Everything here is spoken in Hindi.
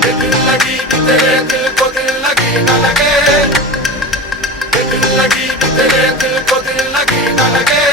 ये दिल लगी भी तेरे दिल को दिल लगी न लगे, ये दिल लगी भी तेरे दिल को दिल लगी न लगे।